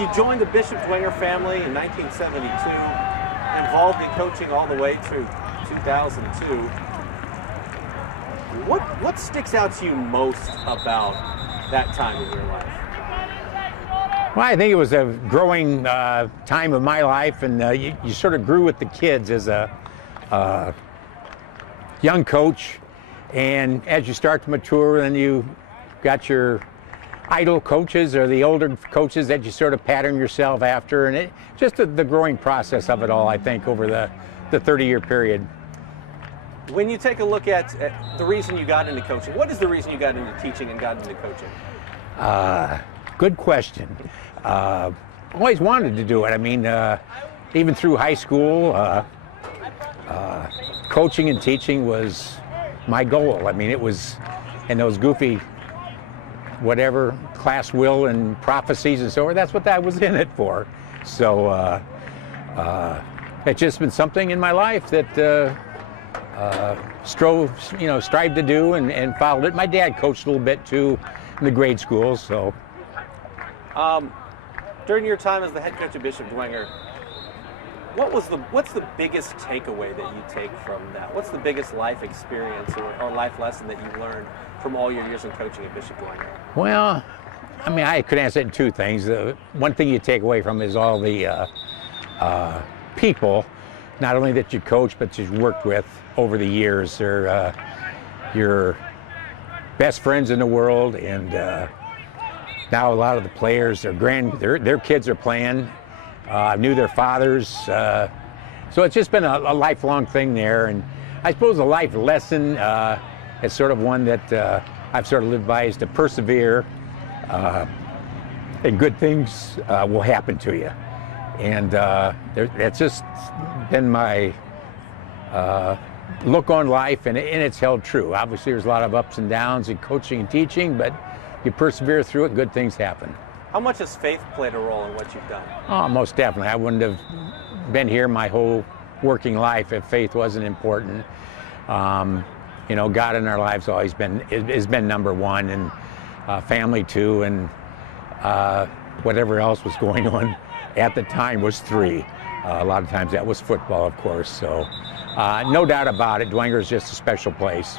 You joined the Bishop Dwenger family in 1972, involved in coaching all the way through 2002. What sticks out to you most about that time in your life? Well, I think it was a growing time of my life, and you sort of grew with the kids as a young coach, and as you start to mature, then you got your idol coaches or the older coaches that you sort of pattern yourself after, and it just the growing process of it all, I think, over the 30-year period. When you take a look at the reason you got into coaching, what is the reason you got into teaching and got into coaching? Good question. Always wanted to do it. I mean, even through high school, coaching and teaching was my goal. I mean, it was in those goofy, whatever, class will and prophecies and so on. That's what I was in it for. So it's just been something in my life that strived to do and followed it. My dad coached a little bit too in the grade schools, so. During your time as the head coach of Bishop Dwenger, what's the biggest takeaway that you take from that? What's the biggest life experience or life lesson that you learned from all your years in coaching at Bishop Dwenger? Well, I mean, I could answer it in two things. One thing you take away from is all the people, not only that you coach, but you've worked with over the years. They're your best friends in the world, and now a lot of the players, their kids are playing. Knew their fathers, so it's just been a lifelong thing there. And I suppose a life lesson is sort of one that I've sort of lived by, is to persevere, and good things will happen to you. And that's just been my look on life, and it's held true. Obviously, there's a lot of ups and downs in coaching and teaching, but you persevere through it, good things happen. How much has faith played a role in what you've done? Oh, most definitely. I wouldn't have been here my whole working life if faith wasn't important. You know, God in our lives always has been number one, and family too, and whatever else was going on at the time was three. A lot of times that was football, of course. So no doubt about it, Dwenger is just a special place.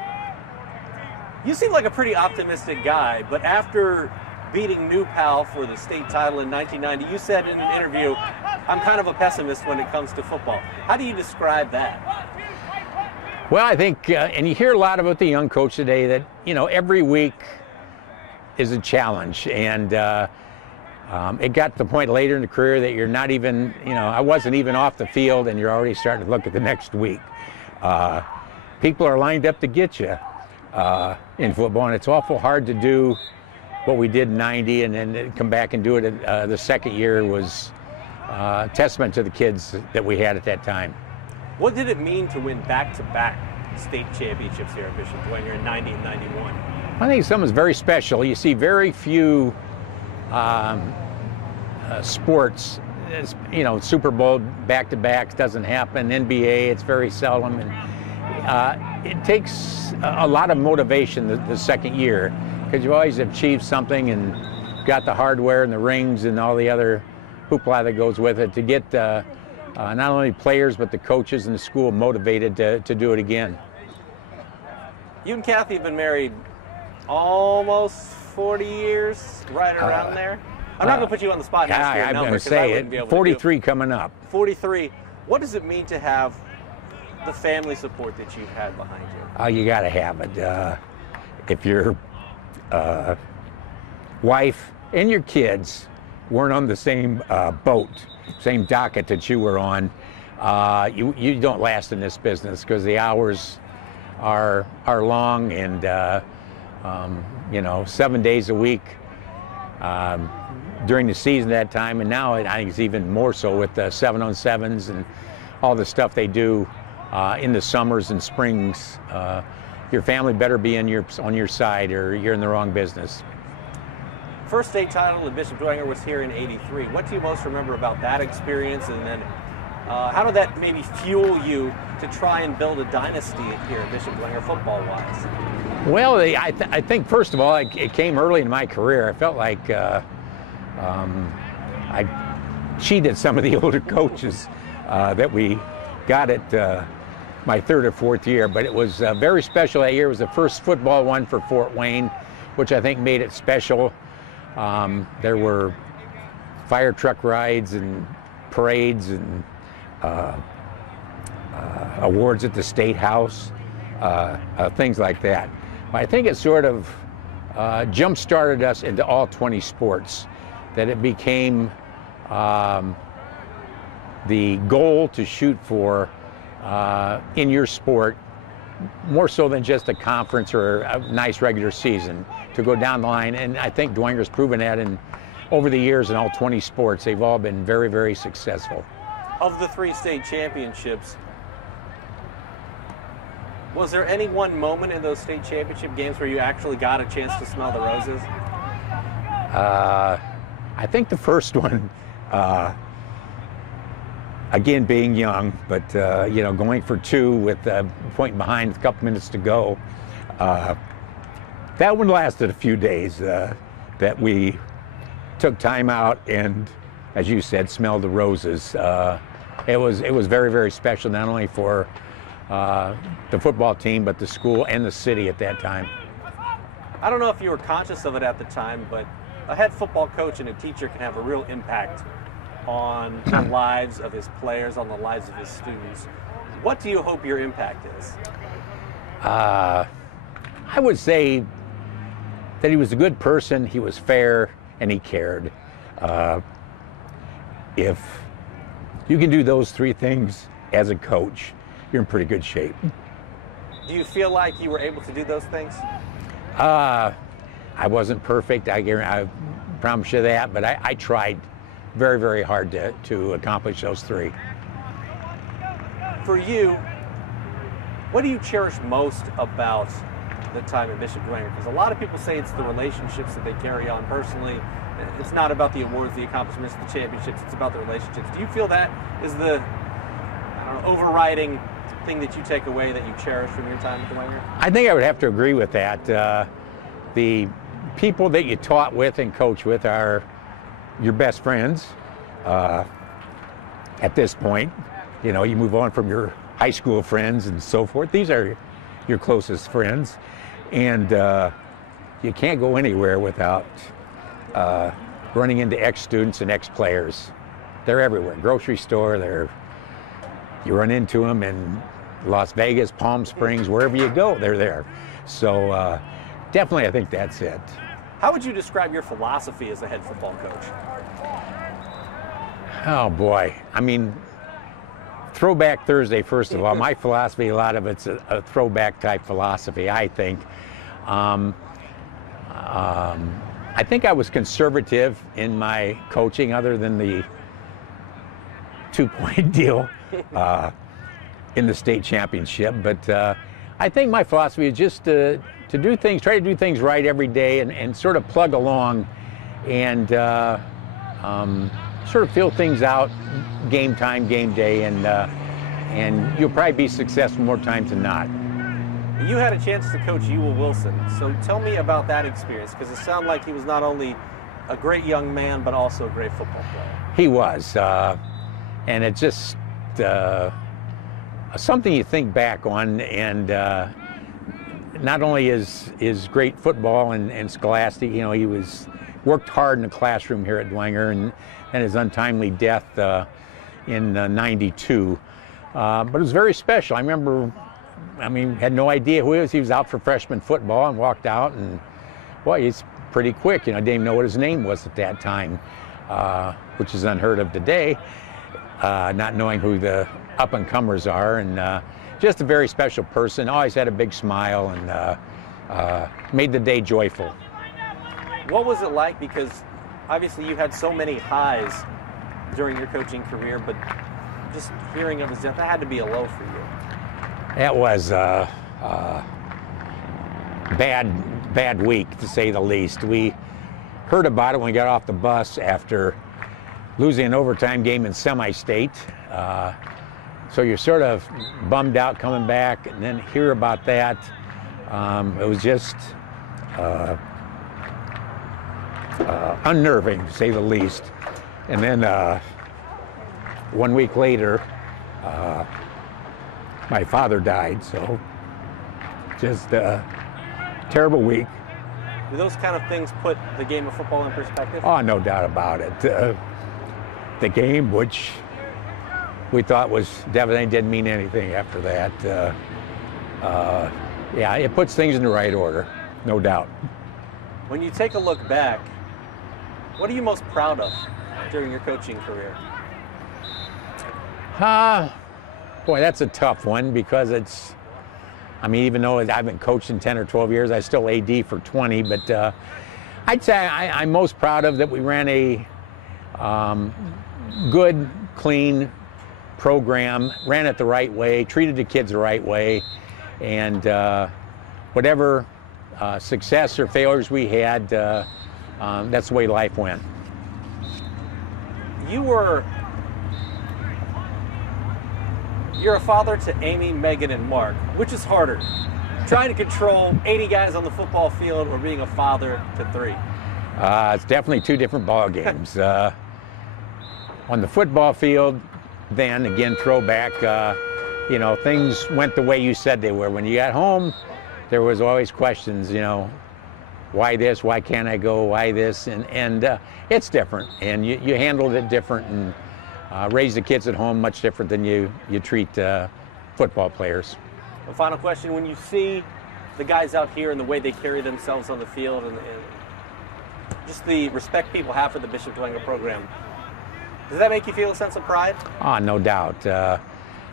You seem like a pretty optimistic guy, but after beating New Pal for the state title in 1990, you said in an interview, I'm kind of a pessimist when it comes to football. How do you describe that? Well, I think, and you hear a lot about the young coach today, that, you know, every week is a challenge. And it got to the point later in the career that you're not even, you know, I wasn't even off the field and you're already starting to look at the next week. People are lined up to get you in football, and it's awful hard to do what we did in 90 and then come back and do it the second year was a testament to the kids that we had at that time. What did it mean to win back-to-back state championships here at Bishop Dwenger in 90 and 91? I think something's very special. You see very few sports, you know, Super Bowl back-to-backs doesn't happen. NBA, it's very seldom. And it takes a lot of motivation the second year, because you always achieved something and got the hardware and the rings and all the other hoopla that goes with it to get not only players but the coaches and the school motivated to do it again. You and Kathy have been married almost 40 years, right around there. I'm not going to put you on the spot and ask you a number, I'm going to say it. 43 coming up. 43. What does it mean to have the family support that you've had behind you? Oh, you got to have it. If your wife and your kids weren't on the same boat, same docket that you were on, you don't last in this business, because the hours are long, and you know, 7 days a week during the season at that time, and now I think it's even more so with the 7-on-7s and all the stuff they do in the summers and springs. Your family better be on your side, or you're in the wrong business. First state title at Bishop Dwenger was here in '83. What do you most remember about that experience, and then how did that maybe fuel you to try and build a dynasty here at Bishop Dwenger football-wise? Well, I think first of all, it came early in my career. I felt like I cheated some of the older coaches that we got at my third or fourth year, but it was very special that year. It was the first football one for Fort Wayne, which I think made it special. There were fire truck rides and parades and awards at the State House, things like that. I think it sort of jump-started us into all 20 sports, that it became the goal to shoot for in your sport, more so than just a conference or a nice regular season, to go down the line. And I think Dwenger's proven that over the years in all 20 sports, they've all been very, very successful. Of the 3 state championships, was there any one moment in those state championship games where you actually got a chance to smell the roses? I think the first one, again, being young, but going for 2 with a point behind, a couple minutes to go. That one lasted a few days. That we took time out and, as you said, smelled the roses. It was very, very special, not only for the football team, but the school and the city at that time. I don't know if you were conscious of it at the time, but a head football coach and a teacher can have a real impact on the lives of his players, on the lives of his students. What do you hope your impact is? I would say that he was a good person, he was fair, and he cared. If you can do those 3 things as a coach, you're in pretty good shape. Do you feel like you were able to do those things? I wasn't perfect, I promise you that, but I tried very, very hard to accomplish those 3. For you, what do you cherish most about the time at Bishop Dwenger? Because a lot of people say it's the relationships that they carry on personally. It's not about the awards, the accomplishments, the championships. It's about the relationships. Do you feel that is the overriding thing that you take away, that you cherish from your time at Dwenger? I think I would have to agree with that. The people that you taught with and coach with are your best friends. At this point, you move on from your high school friends and so forth. These are your closest friends, and you can't go anywhere without running into ex-students and ex-players. They're everywhere. Grocery store, you run into them in Las Vegas, Palm Springs, wherever you go, they're there. So definitely, I think that's it. How would you describe your philosophy as a head football coach? Oh boy, I mean, Throwback Thursday, first of all. My philosophy, a lot of it's a throwback type philosophy, I think. I think I was conservative in my coaching, other than the 2-point deal in the state championship. But I think my philosophy is just to do things, try to do things right every day, and sort of plug along and sort of feel things out game time, game day, and you'll probably be successful more times than not. You had a chance to coach Ewell Wilson, so tell me about that experience, because it sounded like he was not only a great young man, but also a great football player. He was, and it's just something you think back on, and not only is great football and scholastic, he worked hard in the classroom here at Dwenger, and his untimely death in '92. But it was very special. I remember, had no idea who he was. He was out for freshman football and walked out, and boy, he's pretty quick. I didn't even know what his name was at that time, which is unheard of today, not knowing who the up-and-comers are. And just a very special person. Always had a big smile, and made the day joyful. What was it like? Because obviously you had so many highs during your coaching career, but just hearing of his death, that had to be a low for you. That was a bad week, to say the least. We heard about it when we got off the bus after losing an overtime game in semi-state. So you're sort of bummed out coming back, and then hear about that. It was just unnerving, to say the least. And then 1 week later, my father died, so just a terrible week. Do those kind of things put the game of football in perspective? Oh, no doubt about it. The game, which we thought was definitely didn't mean anything after that. Yeah, it puts things in the right order, no doubt. When you take a look back, what are you most proud of during your coaching career? Boy, that's a tough one because it's, I mean, even though I've been coaching 10 or 12 years, I still AD for 20, but I'd say I'm most proud of that we ran a good, clean program, ran it the right way, treated the kids the right way, and whatever success or failures we had, that's the way life went. You're a father to Amy, Megan, and Mark. Which is harder? Trying to control 80 guys on the football field or being a father to 3? It's definitely two different ball games. On the football field, then again, throwback, you know, things went the way you said they were. When you got home, there was always questions, you know, why this, why can't I go, why this, and it's different, and you handled it different and raise the kids at home much different than you treat football players. A final question, when you see the guys out here and the way they carry themselves on the field and just the respect people have for the Bishop Dwenger program, does that make you feel a sense of pride? Oh, no doubt.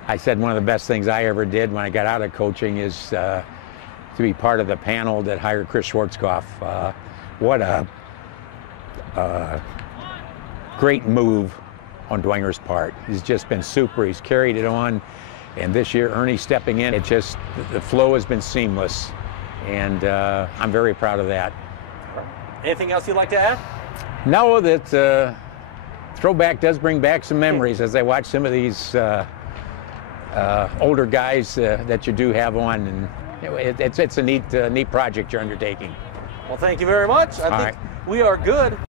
I said one of the best things I ever did when I got out of coaching is to be part of the panel that hired Chris Schwarzkopf. What a great move on Dwenger's part. He's just been super. He's carried it on. And this year, Ernie stepping in, the flow has been seamless. And I'm very proud of that. Anything else you'd like to add? No, that throwback does bring back some memories as I watch some of these older guys that you do have on. And it's a neat project you're undertaking. Well, thank you very much. I think we are good.